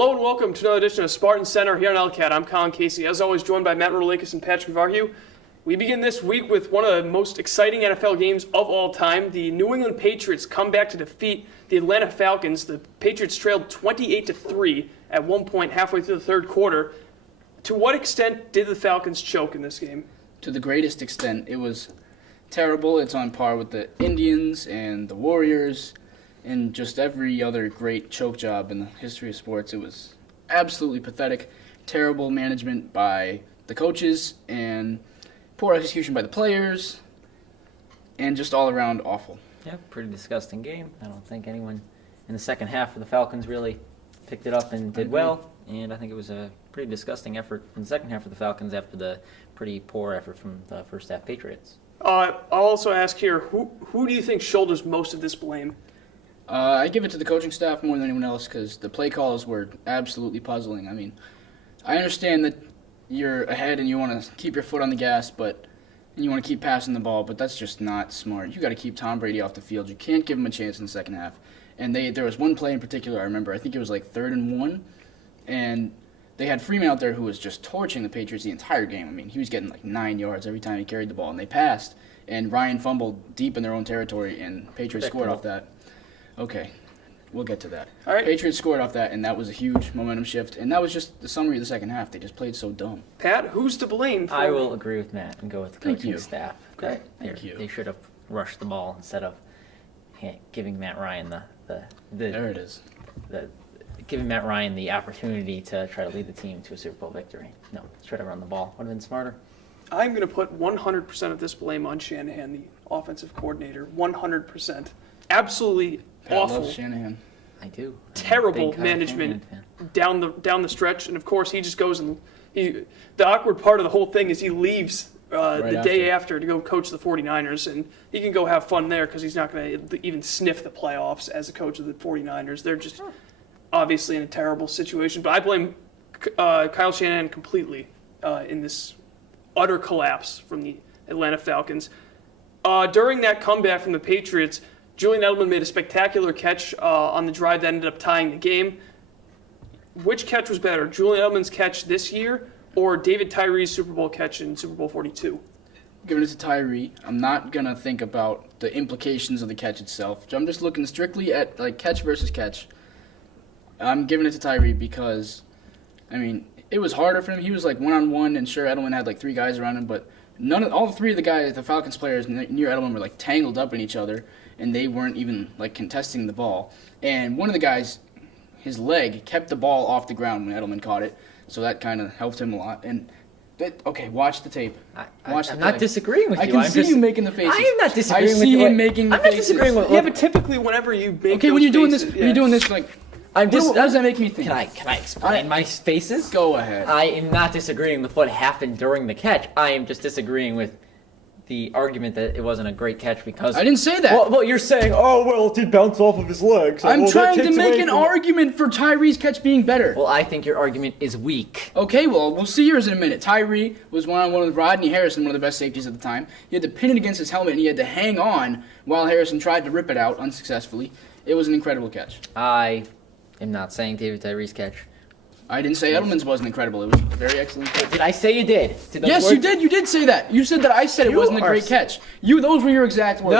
Hello and welcome to another edition of Spartan Center here on LCAT. I'm Colin Casey. As always, joined by Matt Rotalakis and Patrick Varhue. We begin this week with one of the most exciting NFL games of all time. The New England Patriots come back to defeat the Atlanta Falcons. The Patriots trailed 28-3 at one point halfway through the third quarter. To what extent did the Falcons choke in this game? To the greatest extent. It was terrible. It's on par with the Indians and the Warriors and just every other great choke job in the history of sports. It was absolutely pathetic. Terrible management by the coaches and poor execution by the players and just all around awful. Yeah, pretty disgusting game. I don't think anyone in the second half of the Falcons really picked it up and did well. And I think it was a pretty disgusting effort in the second half of the Falcons after the pretty poor effort from the first half Patriots. I'll also ask here, who do you think shoulders most of this blame? I give it to the coaching staff more than anyone else because the play calls were absolutely puzzling. I mean, I understand that you're ahead and you want to keep your foot on the gas, and you want to keep passing the ball, but that's just not smart. You got to keep Tom Brady off the field. You can't give him a chance in the second half. And there was one play in particular I remember. I think it was like 3rd and 1, and they had Freeman out there who was just torching the Patriots the entire game. I mean, he was getting like 9 yards every time he carried the ball, and they passed, and Ryan fumbled deep in their own territory, and Patriots scored off that. Okay, we'll get to that. All right. Patriots scored off that, and that was a huge momentum shift. And that was just the summary of the second half. They just played so dumb. Pat, who's to blame? I will agree with Matt and go with the coaching staff. Okay. They should have rushed the ball instead of giving Matt Ryan There it is. Giving Matt Ryan the opportunity to try to lead the team to a Super Bowl victory. No, try to run the ball. Would have been smarter. I'm going to put 100% of this blame on Shanahan, the offensive coordinator. 100%. Absolutely awful. I love Shanahan. I do. Terrible management down the stretch, and of course he just goes and the awkward part of the whole thing is he leaves the day after to go coach the 49ers, and he can go have fun there because he's not going to even sniff the playoffs as a coach of the 49ers. They're just obviously in a terrible situation, but I blame Kyle Shanahan completely in this utter collapse from the Atlanta Falcons. During that comeback from the Patriots, Julian Edelman made a spectacular catch on the drive that ended up tying the game. Which catch was better, Julian Edelman's catch this year or David Tyree's Super Bowl catch in Super Bowl 42? Giving it to Tyree. I'm not going to think about the implications of the catch itself. I'm just looking strictly at like catch versus catch. I'm giving it to Tyree because, I mean, it was harder for him. He was like one-on-one, and sure, Edelman had like 3 guys around him, but all 3 of the guys, the Falcons players near Edelman were like tangled up in each other, and they weren't even like contesting the ball. And one of the guys, his leg kept the ball off the ground when Edelman caught it, so that kind of helped him a lot. And watch the tape. I'm not disagreeing with you. I can see you making the faces. I am not disagreeing with you. I see him making the faces. I'm not disagreeing with you. Yeah, but typically whenever you make okay, when you're doing this, faces, when you're doing this, like, what does that make me think? Can I explain my faces? Go ahead. I am not disagreeing with what happened during the catch. I am just disagreeing with the argument that it wasn't a great catch because... I didn't say that. Well, you're saying, it did bounce off of his legs. I'm trying to make an argument for Tyree's catch being better. Well, I think your argument is weak. Okay, well, we'll see yours in a minute. Tyree was one-on-one with Rodney Harrison, one of the best safeties at the time. He had to pin it against his helmet, and he had to hang on while Harrison tried to rip it out unsuccessfully. It was an incredible catch. I am not saying David Tyree's catch. I didn't say Edelman's wasn't incredible. It was a very excellent catch. Did I say you did? Yes, you did. You did say that. You said that I said it wasn't a great catch. Those were your exact words.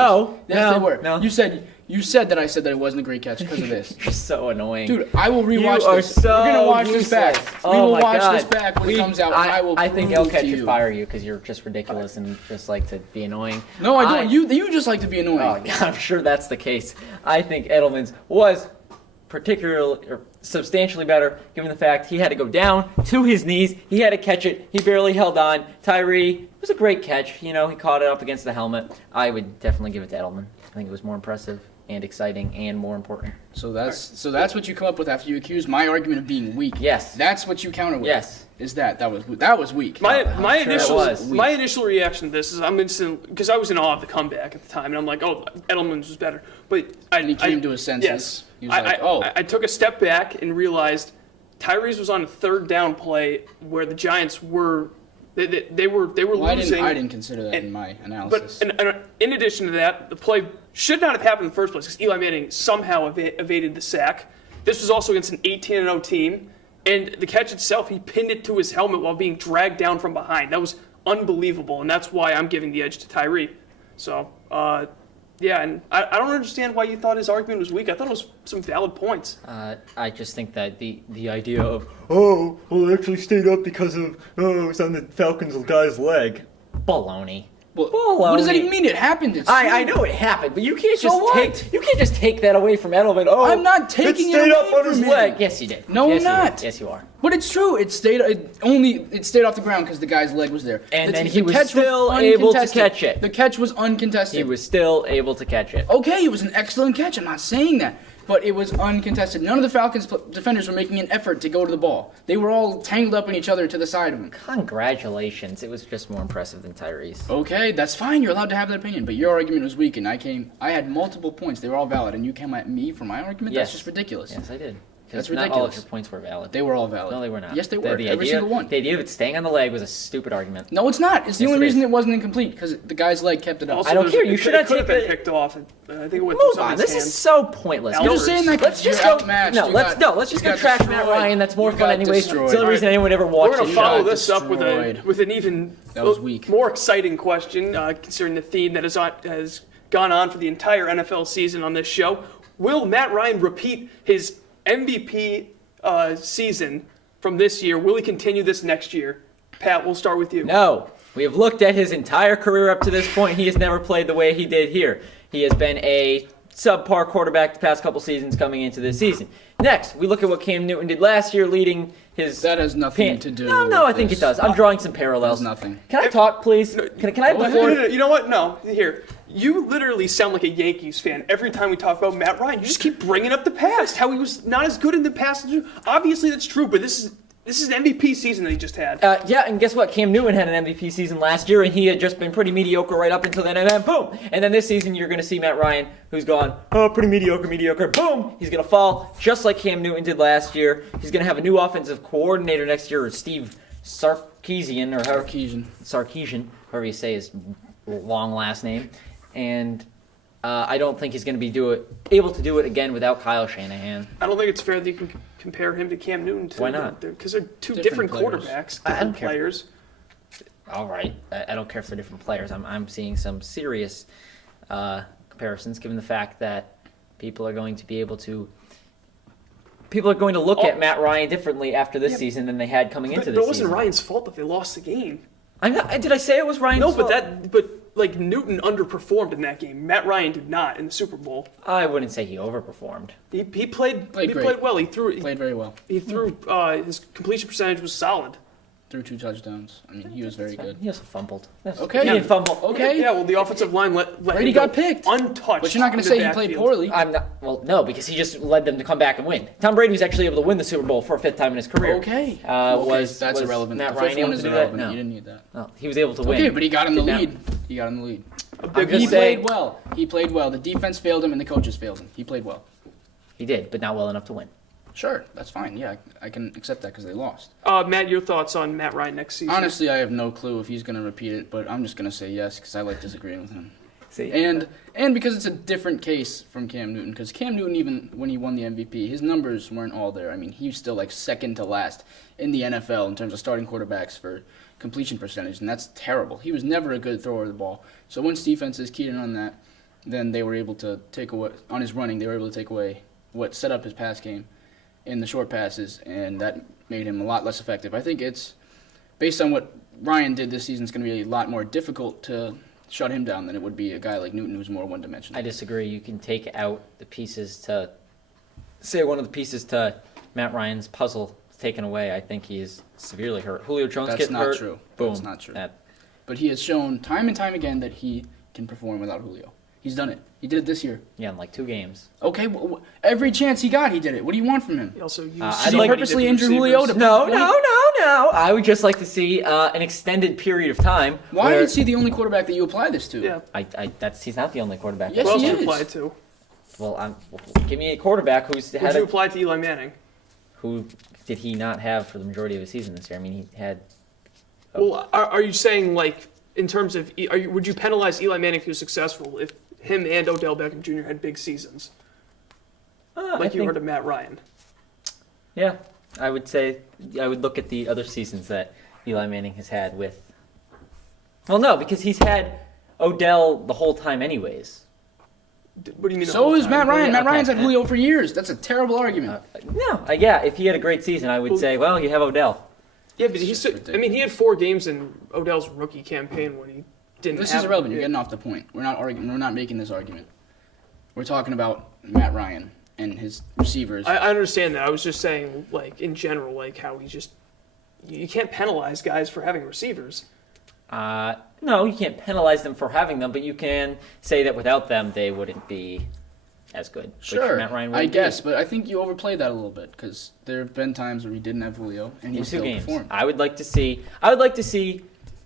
Yes, they were. No. You said that I said that it wasn't a great catch because of this. You're so annoying. Dude, I will rewatch this. We're going to watch this back. We will watch this back when it comes out, and I will prove think it to LCAT you. should fire you because you're just ridiculous and just like to be annoying. No, I don't. You just like to be annoying. Oh, God, I'm sure that's the case. I think Edelman's was particularly or substantially better, given the fact he had to go down to his knees. He had to catch it. He barely held on. Tyree, it was a great catch. He caught it up against the helmet. I would definitely give it to Edelman. I think it was more impressive and exciting and more important. So that's what you come up with after you accuse my argument of being weak. Yes. That's what you counter with. Yes. Is that was weak. My sure initial reaction to this is I'm instant because I was in awe of the comeback at the time, and I'm like, oh, Edelman's was better. But he came to his senses. Yes. He was like, oh. I took a step back and realized Tyree's was on a 3rd down play where the Giants were they were losing. I didn't consider that in my analysis. But and in addition to that, the play should not have happened in the first place because Eli Manning somehow evaded the sack. This was also against an 18-0 team, and the catch itself, he pinned it to his helmet while being dragged down from behind. That was unbelievable, and that's why I'm giving the edge to Tyree. So, yeah, and I don't understand why you thought his argument was weak. I thought it was some valid points. I just think that the idea of, oh, well, it actually stayed up because of, oh, it was on the Falcons guy's leg. Baloney. Well, what does that even mean? It happened. It's I know it happened, but you can't just take that away from Edelman. Oh, I'm not taking it stayed it up away on his from leg. him. Yes, you did. No, yes, I'm not. Yes, you are. But it's true. It stayed off the ground because the guy's leg was there. And then he was still able to catch it. The catch was uncontested. He was still able to catch it. Okay, it was an excellent catch. I'm not saying that. But it was uncontested. None of the Falcons defenders were making an effort to go to the ball. They were all tangled up in each other to the side of him. Congratulations. It was just more impressive than Tyree's. Okay, that's fine. You're allowed to have that opinion. But your argument was weak, and I had multiple points. They were all valid, and you came at me for my argument? Yes. That's just ridiculous. Yes, I did. That's Not all of ridiculous. your points were valid. They were all valid. No, they were not. Yes, they were. Every single one. The idea of it staying on the leg was a stupid argument. No, it's not. It's the Yes, only it reason is. it wasn't incomplete, because the guy's leg kept it up. Also, I don't care. You should not could have take been the- picked off. I think it went through Move on. somebody's This hands. is so pointless. You're You're just saying that Let's just you're go. outmatched. Let's just go trash Matt Ryan. That's more fun anyways. It's the only reason anyone ever We're watched going it. to follow got this up with destroyed. an even That was weak. more exciting question, considering the theme that has gone on for the entire NFL season on this show. Will Matt Ryan repeat his MVP season from this year? Will he continue this next year? Pat, we'll start with you. No. We have looked at his entire career up to this point. He has never played the way he did here. He has been a subpar quarterback the past couple seasons coming into this season. Next, we look at what Cam Newton did last year, leading his... That has nothing to do No, with I think this. it does. I'm drawing some parallels. There's nothing. Can I talk, please? Can I have the No, floor? you know what? No. Here. You literally sound like a Yankees fan every time we talk about Matt Ryan. You just keep bringing up the past, how he was not as good in the past. Obviously, that's true, but this is an MVP season that he just had. Yeah, and guess what? Cam Newton had an MVP season last year, and he had just been pretty mediocre right up until then, and then boom! And then this season, you're going to see Matt Ryan, who's gone, pretty mediocre, boom! He's going to fall, just like Cam Newton did last year. He's going to have a new offensive coordinator next year, Steve Sarkisian, or Sarkisian, however you say his long last name. And I don't think he's going to be able to do it again without Kyle Shanahan. I don't think it's fair that you can compare him to Cam Newton. Why not? Because they're two Different different players. quarterbacks, I don't different care. players. All right, I don't care if they're different players. I'm seeing some serious comparisons, given the fact that people are going to look at Matt Ryan differently after this season than they had coming into this But it wasn't season. Ryan's fault that they lost the game. Did I say it was Ryan's No, fault? but Newton underperformed in that game. Matt Ryan did not in the Super Bowl. I wouldn't say he overperformed. He played Played great. played well. He Played very well. threw his completion percentage was solid. Threw 2 touchdowns. I mean, he was very good. He also fumbled. Okay. He didn't fumble. Okay. Yeah, well, the offensive line let Brady him go got picked. untouched. But you're not going to in the say he played backfield. poorly. I'm not. Well, no, because he just led them to come back and win. Tom Brady was actually able to win the Super Bowl for a 5th time in his career. Okay. Was That's irrelevant. Matt The Ryan 5th able one to is do that? irrelevant. No. You didn't need that. No, he was able to win. Okay, but he got in the Did not- lead. He got in the lead. A big just He win. saying- played well. He played well. The defense failed him and the coaches failed him. He played well. He did, but not well enough to win. Sure, that's fine. Yeah, I can accept that because they lost. Matt, your thoughts on Matt Ryan next season? Honestly, I have no clue if he's going to repeat it, but I'm just going to say yes because I like disagreeing with him. See, And because it's a different case from Cam Newton, because Cam Newton, even when he won the MVP, his numbers weren't all there. I mean, he was still like second to last in the NFL in terms of starting quarterbacks for completion percentage, and that's terrible. He was never a good thrower of the ball. So once defenses keyed in on that, then they were able to take away, on his running, they were able to take away what set up his pass game in the short passes, and that made him a lot less effective. I think it's, based on what Ryan did this season, it's going to be a lot more difficult to shut him down than it would be a guy like Newton who's more one-dimensional. I disagree. You can take out the pieces to say one of the pieces to Matt Ryan's puzzle is taken away. I think he is severely hurt. Julio Jones That's gets not hurt. true. Boom. That's not true. That- But he has shown time and time again that he can perform without Julio. He's done it. He did it this year. yeah, in like 2 games. Okay, every chance he got, he did it. What do you want from him? He also used I'd so Did he like- many purposely different injure Julio receivers. to No. prove a point? I would just like to see an extended period of time. Why where is he the only quarterback that you apply this to? Yeah. he's not the only quarterback. Yes, Who else he do you is. apply it to? Well, give me a quarterback who's Would had you apply it to Eli Manning? who did he not have for the majority of his season this year? I mean, he had. Well, are you saying, like, in terms of, would you penalize Eli Manning if he was successful if him and Odell Beckham Jr. had big seasons? Like you heard of Matt Ryan. Yeah, I would say I would look at the other seasons that Eli Manning has had with. Well, no, because he's had Odell the whole time, anyways. What do you mean? the So whole is time? Matt Ryan. Yeah, Matt okay. Ryan's had Julio for years. That's a terrible argument. Yeah, if he had a great season, I would say, well, you have Odell. Yeah, but he had 4 games in Odell's rookie campaign when he didn't. This have is irrelevant. You're it. getting off the point. We're not arguing. We're not making this argument. We're talking about Matt Ryan and his receivers. I understand that. I was just saying, like in general, like how he just you can't penalize guys for having receivers. No, you can't penalize them for having them, but you can say that without them, they wouldn't be as good. Which Sure, Matt Ryan I wouldn't guess, be. but I think you overplay that a little bit because there have been times where he didn't have Julio and he In 2 still games. performed. I would like to see.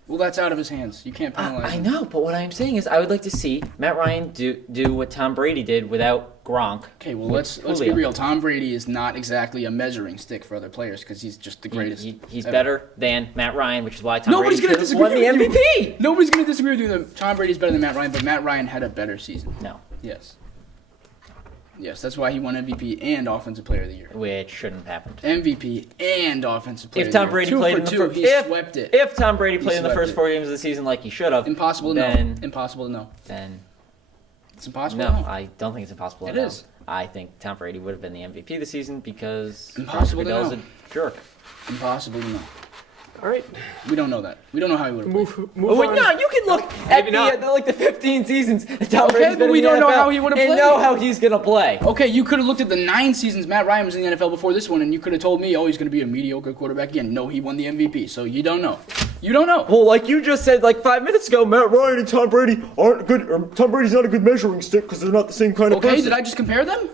Well, that's out of his hands. You can't penalize I him. know, but what I'm saying is, I would like to see Matt Ryan do what Tom Brady did without Gronk. Okay, well, with let's be Julio. real. Tom Brady is not exactly a measuring stick for other players because he's just the greatest. He's ever. better than Matt Ryan, which is why Tom Nobody's Brady gonna should have disagree won the with you. MVP. Nobody's going to disagree with you that Tom Brady's better than Matt Ryan, but Matt Ryan had a better season. No, Yes. Yes, that's why he won MVP and Offensive Player of the Year. which shouldn't have happened. MVP and Offensive Player If of the Tom Year. Brady 2 played for in the 2, first, he swept it. if Tom Brady He played in the swept first it. 4 games of the season like he should have, Impossible to then, know. Impossible to know. then It's impossible no, to know. I don't think it's impossible. to It know. is. I think Tom Brady would have been the MVP this season because Impossible to Goodell's know. a jerk. Impossible to know. All right, We don't know that. We don't know how he would have played. move Oh, wait, on. no, you can look Maybe at not. the 15 seasons that Tom Okay, Brady's but been we in the don't know NFL how he would've and played. know how he's gonna play. Okay, you could have looked at the 9 seasons Matt Ryan was in the NFL before this one, and you could have told me, oh, he's going to be a mediocre quarterback again. No, he won the MVP, so you don't know. You don't know. Well, like you just said like 5 minutes ago, Matt Ryan and Tom Brady aren't good. Or Tom Brady's not a good measuring stick because they're not the same kind of Okay, person. did I just compare them?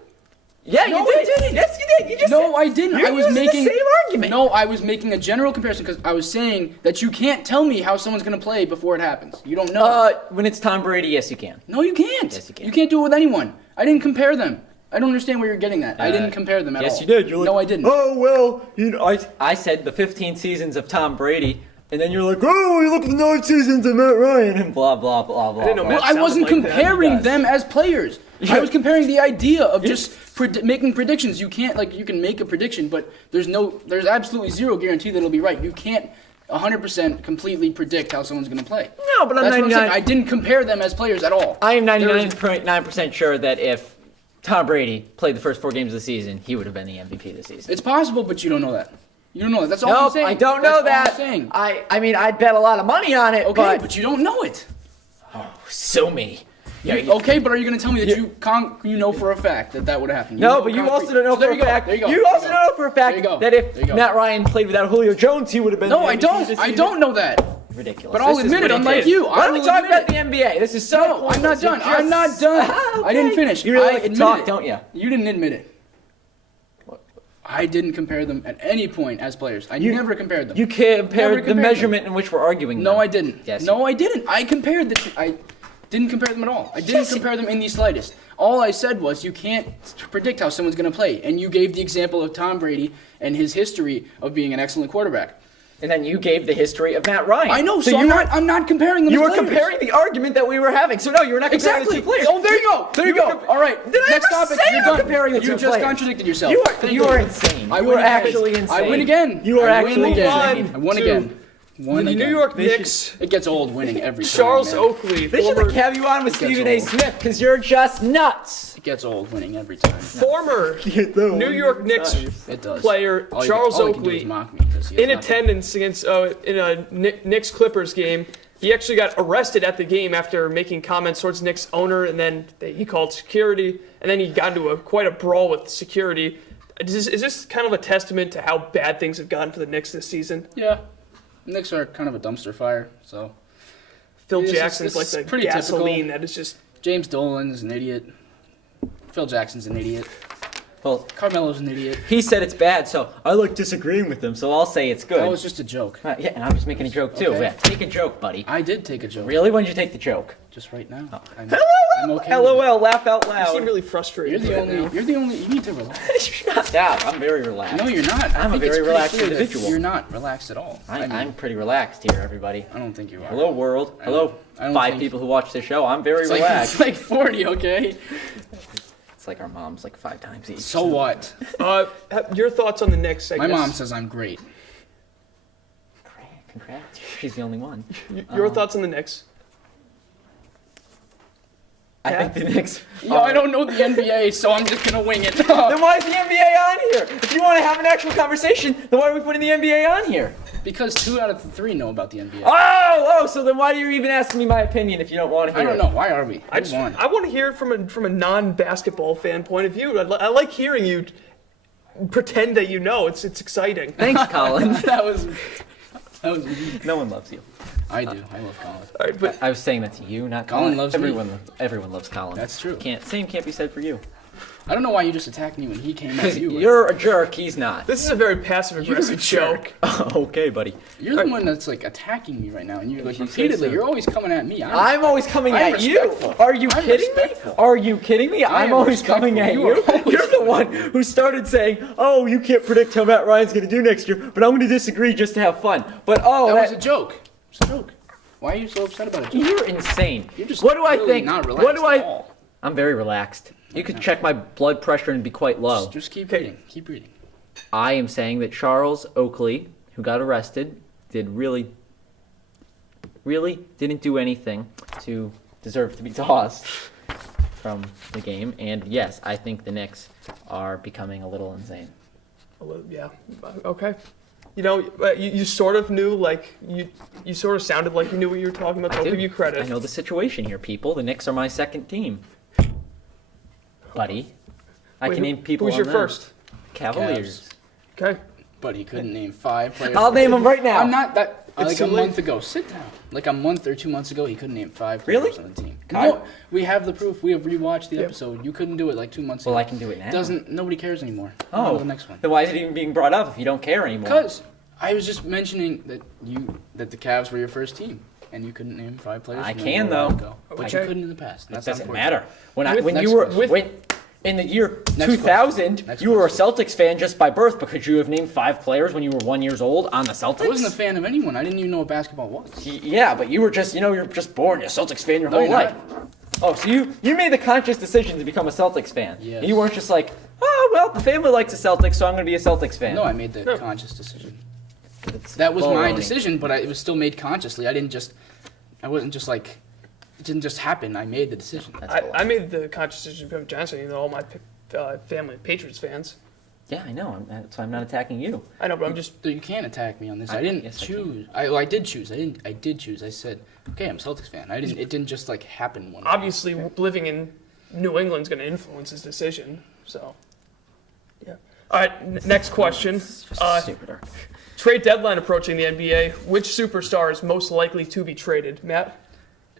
Yeah, No, you I did. didn't. Yes, you did. You just No, said, I didn't. You're I was using making the same argument. No, I was making a general comparison because I was saying that you can't tell me how someone's going to play before it happens. You don't know. When it's Tom Brady, yes, you can. No, you can't. Yes, you can. You can't do it with anyone. I didn't compare them. I don't understand where you're getting at. I didn't compare them at all. Yes, you did. You're like, no, I didn't. Oh well, I said the 15 seasons of Tom Brady, and then you're like, oh, you look at the 9 seasons of Matt Ryan, and blah blah blah blah. didn't know blah. Matt Well, I wasn't sounded like that. comparing Yes. them as players. I was comparing the idea of just making predictions. You can't you can make a prediction, but there's absolutely zero guarantee that it'll be right. You can't 100% completely predict how someone's going to play. No, but I'm That's what I'm 99. saying. I didn't compare them as players at all. I am There is- 99.9% sure that if Tom Brady played the first 4 games of the season, he would have been the MVP this season. It's possible, but you don't know that. You don't know that. That's all I'm Nope, saying. I don't know That's that. all I'm saying. I mean, I'd bet a lot of money on it. Okay, but but you don't know it. sue me. Yeah. Okay, but are you going to tell me that you know for a fact that would happen? You No, know but you concrete- also don't know So there for a you go, fact. there you go, You there also go. don't know for a There fact you go, that there you if go. Matt Ryan played without Julio Jones, he would have been. No, the I MVP don't. this I season. don't know that. Ridiculous. But I'll This is admit it, unlike ridiculous. you. Why I don't we will talk admit about it. the NBA? This is so. No, I'm not pointless. done. You're I'm not just- done. Okay. I didn't finish. You really I like to admitted talk, it. don't you? You didn't admit it. I didn't compare them at any point as players. I never compared them. You Never compared the compared measurement in which we're arguing. No, them. I didn't. Yes. No, I didn't. I compared the. I didn't compare them at all. I didn't Yes, compare them in the slightest. All I said was you can't predict how someone's going to play, and you gave the example of Tom Brady and his history of being an excellent quarterback. And then you gave the history of Matt Ryan. I know. So you I'm not comparing them. You as were players. comparing the argument that we were having. So no, you were not comparing Exactly. the 2 players. Oh, there you go. There you go. All right. Did I Next ever topic. say You're you were done. comparing the You 2 just players? contradicted yourself. You are insane. I You win are again. actually insane. I win again. You are I win actually again. insane. I won To again. Won The again. New York They should- Knicks, It gets old winning every time. Charles man. Oakley, They should former, have you on with It gets Stephen A. old. Smith because you're just nuts. It gets old winning every time. former New York Knicks It does. player All you- Charles all you can do is Oakley, mock me 'cause he has in nothing. attendance against in a Knicks Clippers game. He actually got arrested at the game after making comments towards Knicks owner, and then he called security, and then he got into quite a brawl with security. Is this kind of a testament to how bad things have gotten for the Knicks this season? Yeah. Knicks are kind of a dumpster fire, so. Phil It's Jackson's like it's the pretty gasoline typical. that is just. James Dolan's an idiot. Phil Jackson's an idiot. Well, Carmelo's an idiot. he said it's bad, so I like disagreeing with him. So I'll say it's good. That was just a joke. Yeah, and I'm just making a joke too. Okay. Yeah, take a joke, buddy. I did take a joke. Really? When did you take the joke? Just right now. I'm LOL. okay with LOL. Laugh out You seem loud. really You're frustrated. the right only. now. You're the only. You need to relax. You're not that. I'm very relaxed. No, you're not. I I'm a think it's very pretty relaxed clear that individual. You're not relaxed at all. I'm pretty relaxed here, everybody. I don't think you are. Hello, world. Hello, I don't 5 think- people who watch this show. I'm very It's like, relaxed. it's like 40, okay? It's like our moms like 5 times each. So what? Your thoughts on the Knicks? I My guess. mom says I'm great. Congrats. She's the only one. Your thoughts on the Knicks? I think the Knicks. I don't know the NBA, so I'm just gonna wing it. Then why is the NBA on here? If you want to have an actual conversation, then why are we putting the NBA on here? Because 2 out of the 3 know about the NBA. So then why are you even asking me my opinion if you don't want to hear I don't it? know. Why are we? I want to hear it from a non-basketball fan point of view. I like hearing you pretend that you know. It's exciting. Thanks, Colin. that was. No one loves you. I do. I love Colin. All right, but I was saying that to you, not Colin Colin. loves me. Everyone loves Colin. That's true. Same can't be said for you. I don't know why you just attacked me when he came at Because you. you're a jerk, he's not. this is a very passive-aggressive show. Okay, buddy. You're the one that's like attacking me right now, and you're like You say repeatedly. so. You're always coming at me. I'm always coming I'm at you. respectful. Are you I'm kidding respectful. me? Are you kidding me? I I'm am always coming at respectful. you. You are always You're the one who started saying, "Oh, you can't predict how Matt Ryan's going to do next year, but I'm going to disagree just to have fun." But That was a joke. It's a joke. Why are you so upset about it? you're insane. You're just what do I really think? not relaxed What do I? at all. I'm very relaxed. You could check my blood pressure and be quite low. Just keep reading. Keep reading. I am saying that Charles Oakley, who got arrested, really didn't do anything to deserve to be tossed from the game. And yes, I think the Knicks are becoming a little insane. Yeah. Okay. You know, you sort of knew, like you sort of sounded like you knew what you were talking about. So I'll give you credit. I know the situation here, people. The Knicks are my second team, buddy. I Wait, can name people. Who's on your them. first? Cavaliers. Okay. But he couldn't name 5 players. I'll name them right now. I'm not that. It's Like too a late. month ago. Sit down. Like a month or 2 months ago, he couldn't name 5 Really? players on the team. No, we have the proof. We have rewatched the episode. You couldn't do it like 2 months ago. Well, I can do it now. Nobody cares anymore. Oh, On to the next one. Then why is it even being brought up if you don't care anymore? Because I was just mentioning that the Cavs were your first team, and you couldn't name 5 players. I from can, them a while though. ago. But Okay. you couldn't in the past. It That's doesn't not matter. When Next you were question. in the year Next 2000, question. you were a Celtics fan just by birth because you have named 5 players when you were 1 year old on the Celtics. I wasn't a fan of anyone. I didn't even know what basketball was. Yeah, but you were just, you're just born. You're a Celtics fan your No, whole you're life. not. Oh, so you made the conscious decision to become a Celtics fan. Yes. You weren't just like, oh, well, the family likes the Celtics, so I'm going to be a Celtics fan. No, I made the conscious decision. It's That was my baloney. decision, but it was still made consciously. I wasn't just like, it didn't just happen. I made the decision. That's I baloney. made the conscious decision to become a Giants fan, even though all my family are Patriots fans. Yeah, I know. So I'm not attacking you. I know, but I'm just. So you can't attack me on this. I I- didn't yes, I choose. I did choose. I did choose. I said, okay, I'm a Celtics fan. It didn't just like happen one day. Obviously, living in New England's going to influence his decision. So, yeah. All right, next question. It's just stupider. Trade deadline approaching the NBA. Which superstar is most likely to be traded? Matt?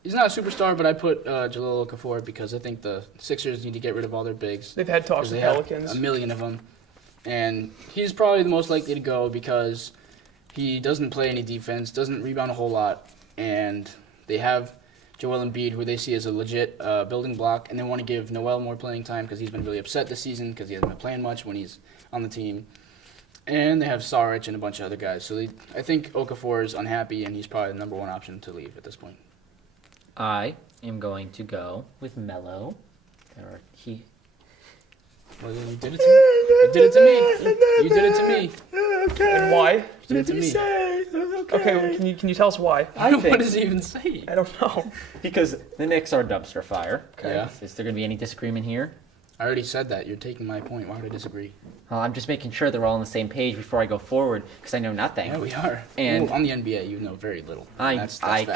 He's not a superstar, but I put Jahlil Okafor because I think the Sixers need to get rid of all their bigs. They've had talks Because with they have Pelicans. a million of them. And he's probably the most likely to go because he doesn't play any defense, doesn't rebound a whole lot, and they have Joel Embiid, who they see as a legit building block, and they want to give Noel more playing time because he's been really upset this season because he hasn't been playing much when he's on the team. And they have Saric and a bunch of other guys. So I think Okafor is unhappy, and he's probably the number 1 option to leave at this point. I am going to go with Melo. Well, you did it to me. You did it to me. You did it to me. And why? You did it to me. Okay, well, can you tell us why? I What think does he even say? I don't know. because the Knicks are dumpster fire. Yeah. Is there going to be any disagreement here? I already said that. You're taking my point. Why would I disagree? I'm just making sure that we're all on the same page before I go forward because I know nothing. Yeah, we are. And- Well, on the NBA, you know very little. I That's can factual.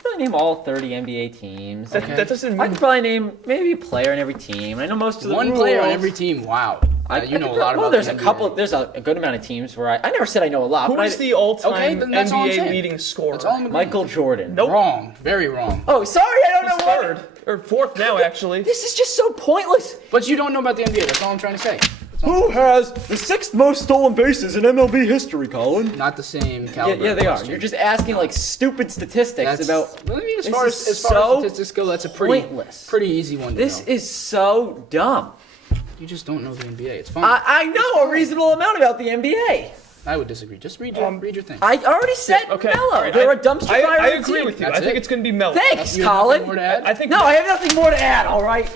probably name all 30 NBA teams. That, Okay. that doesn't I mean. can probably name maybe a player on every team. I know most of the One player on rules. every team. Wow. You know a could lot well, about there's the a NBA. couple. There's a good amount of teams where I never said I know a lot. Who but is the all-time Okay, then that's all I'm NBA saying. leading scorer? That's all I'm agreeing. Michael Jordan. Nope. Wrong. Very wrong. Oh, sorry, I don't He's know what. third or fourth now, actually. This is just so pointless. But you don't know about the NBA. That's all I'm trying to say. Who has the 6th most stolen bases in MLB history, Colin? Not the same Yeah, caliber. yeah, they are. question. You're just asking like stupid statistics That's, about. Well, I mean, as This far is as so statistics go, that's a pretty pointless. easy one to This know. is so dumb. You just don't know the NBA. It's fine. I know a reasonable amount about the NBA. I would disagree. Just read your thing. I already said Okay. Melo. all right, They're I- a dumpster I, fire. I of a agree team. with you. That's I think it? it's going to be Melo. Thanks, You have nothing Colin. more to add? I think No, I have nothing more to add. All right.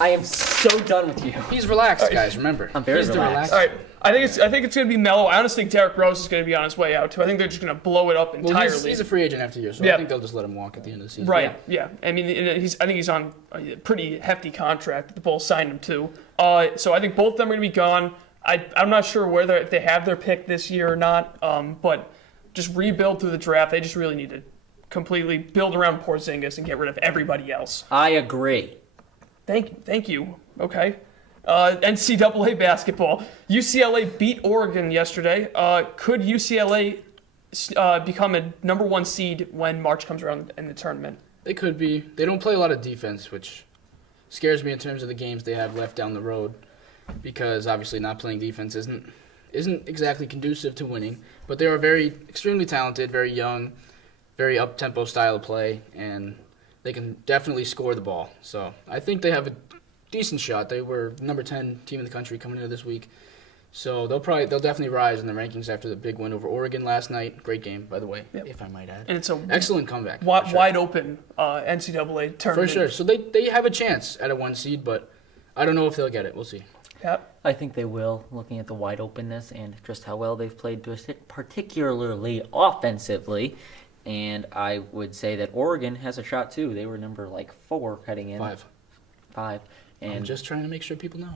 I am so done with you. He's relaxed, guys. Remember, I'm very he's the relaxed. All right. I think it's going to be mellow. I honestly think Derrick Rose is going to be on his way out too. I think they're just going to blow it up entirely. Well, he's a free agent after a year, so I think they'll just let him walk at the end of the season. Right. Yeah. I mean, I think he's on a pretty hefty contract. The Bulls signed him too. So I think both of them are going to be gone. I'm not sure whether if they have their pick this year or not. But just rebuild through the draft. They just really need to completely build around Porzingis and get rid of everybody else. I agree. Thank you. Okay. NCAA basketball. UCLA beat Oregon yesterday. Could UCLA become a number 1 seed when March comes around in the tournament? They could be. They don't play a lot of defense, which scares me in terms of the games they have left down the road, because obviously not playing defense isn't exactly conducive to winning. But they are extremely talented, very young, very up-tempo style of play, and they can definitely score the ball. So I think they have a decent shot. They were number 10 team in the country coming into this week. So they'll definitely rise in the rankings after the big win over Oregon last night. Great game, by the way, if I might add. And it's a excellent comeback. Wide open NCAA tournament. For sure. So they have a chance at a 1 seed, but I don't know if they'll get it. We'll see. Yep. I think they will, looking at the wide openness and just how well they've played, particularly offensively. And I would say that Oregon has a shot too. They were number 4 heading in. 5. And I'm just trying to make sure people know.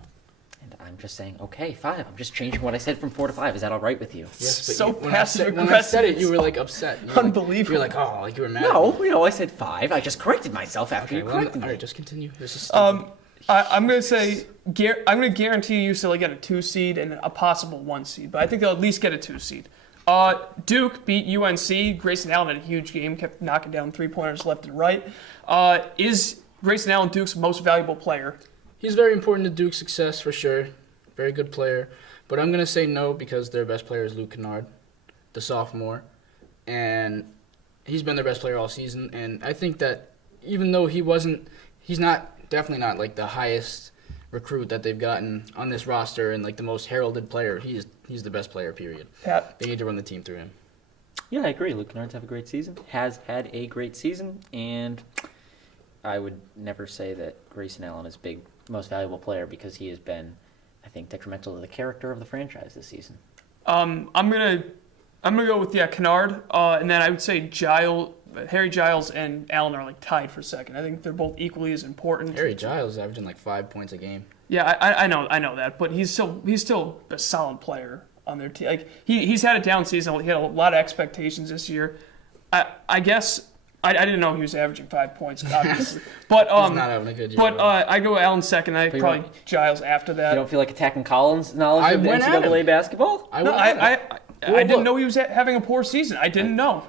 And I'm just saying, okay, 5. I'm just changing what I said from 4 to 5. Is that all right with you? Yes, but so passive aggressive. When I said it, you were upset. Unbelievable. You were oh, you were mad. No, I said 5. I just corrected myself after you corrected me. All right, just continue. This is stupid. I'm going to say I'm going to guarantee you still get a 2 seed and a possible 1 seed, but I think they'll at least get a 2 seed. Duke beat UNC. Grayson Allen had a huge game, kept knocking down 3-pointers left and right. Is Grayson Allen Duke's most valuable player? He's very important to Duke's success for sure. Very good player. But I'm going to say no because their best player is Luke Kennard, the sophomore. And he's been their best player all season. And I think that even though he's definitely not the highest recruit that they've gotten on this roster and the most heralded player, he's the best player, period. Pat? They need to run the team through him. Yeah, I agree. Luke Kennard's have a great season. Has had a great season. And I would never say that Grayson Allen is most valuable player because he has been, I think, detrimental to the character of the franchise this season. I'm gonna go with Kennard, and then I would say Harry Giles and Allen are tied for second. I think they're both equally as important. Harry Giles is averaging 5 points a game. Yeah, I know that, but he's still a solid player on their team. He's had a down season. He had a lot of expectations this year. I guess. I didn't know he was averaging 5 points, obviously. But he's not having a good year. But I go Allen second. I probably Giles after that. You don't feel like attacking Collins' knowledge of NCAA basketball? I didn't know he was having a poor season. I didn't know.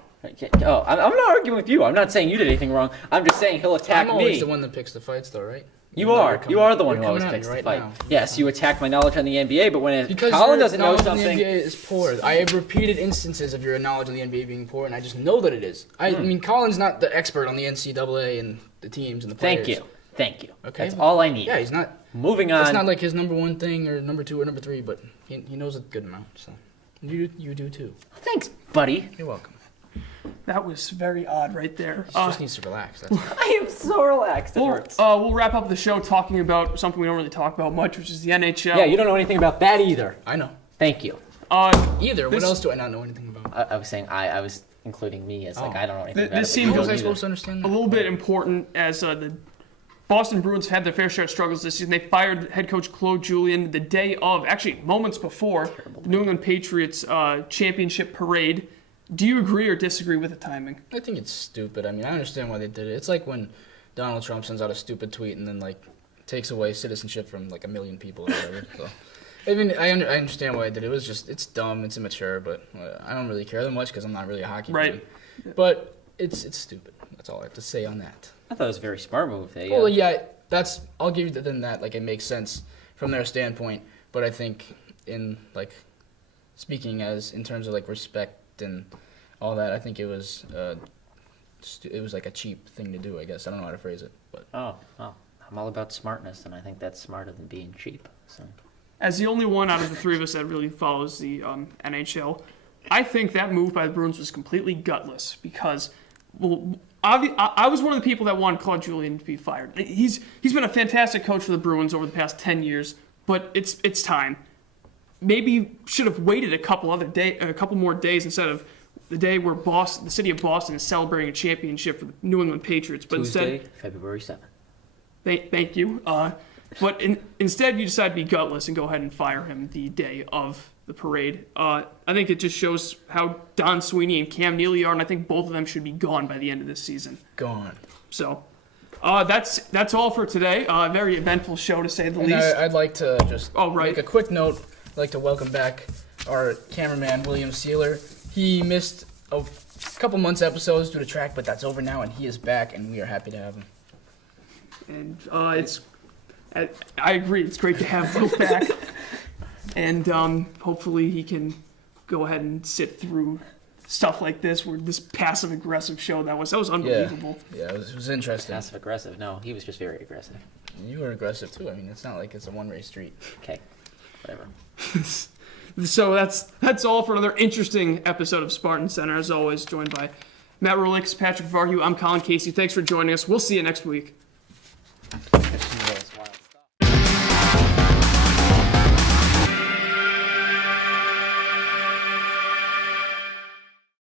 Oh, I'm not arguing with you. I'm not saying you did anything wrong. I'm just saying he'll attack me. I'm always the one that picks the fights, though, right? You are the one who always picks the fight. Now. Yes, you attack my knowledge on the NBA, but when Colin doesn't know something, the NBA is poor. I have repeated instances of your knowledge on the NBA being poor, and I just know that it is. I mean, Colin's not the expert on the NCAA and the teams and the players. Thank you. Okay, that's all I need. Yeah, he's not. Moving on. It's not his number 1 thing or number 2 or number 3, but he knows a good amount. So you do too. Thanks, buddy. You're welcome. That was very odd right there. He just needs to relax. That's all. I am so relaxed. It hurts. We'll wrap up the show talking about something we don't really talk about much, which is the NHL. Yeah, you don't know anything about that either. I know. Thank you. What else do I not know anything about? I was saying I was including me as I don't know anything about this it. seems How was I supposed to understand that? a little bit important as the Boston Bruins have had their fair share of struggles this season. They fired head coach Claude Julien the day of, actually moments before, the New England Patriots championship parade. Do you agree or disagree with the timing? I think it's stupid. I mean, I understand why they did it. It's like when Donald Trump sends out a stupid tweet and then takes away citizenship from 1 million people or whatever. So, I mean, I understand why they did it. It was just, it's dumb, it's immature, but I don't really care that much because I'm not really a hockey fan. But it's stupid. That's all I have to say on that. I thought it was a very smart move. Well, yeah, I'll give you that. It makes sense from their standpoint. But I think in speaking in terms of respect and all that, I think it was a cheap thing to do, I guess. I don't know how to phrase it, but I'm all about smartness, and I think that's smarter than being cheap. So, as the only one out of the 3 of us that really follows the NHL, I think that move by the Bruins was completely gutless because, I was one of the people that wanted Claude Julien to be fired. He's been a fantastic coach for the Bruins over the past 10 years, but it's time. Maybe should have waited a couple more days instead of the day where the city of Boston is celebrating a championship for the New England Patriots. But Tuesday, instead, February 7th. Thank you. But instead, you decide to be gutless and go ahead and fire him the day of the parade. I think it just shows how Don Sweeney and Cam Neely are, and I think both of them should be gone by the end of this season. Gone. So that's all for today. Very eventful show, to say the least. I'd like to just right. make a quick note. I'd like to welcome back our cameraman, William Sealer. He missed a couple months episodes due to track, but that's over now, and he is back, and we are happy to have him. And I agree. It's great to have Will back. And hopefully he can go ahead and sit through stuff like this, where this passive-aggressive show that was unbelievable. Yeah, it was interesting. Passive-aggressive? No, he was just very aggressive. You were aggressive, too. I mean, it's not like it's a one-way street. Okay, whatever. So that's all for another interesting episode of Spartan Center. As always, joined by Matt Rolik, Patrick Varhu. I'm Colin Casey. Thanks for joining us. We'll see you next week.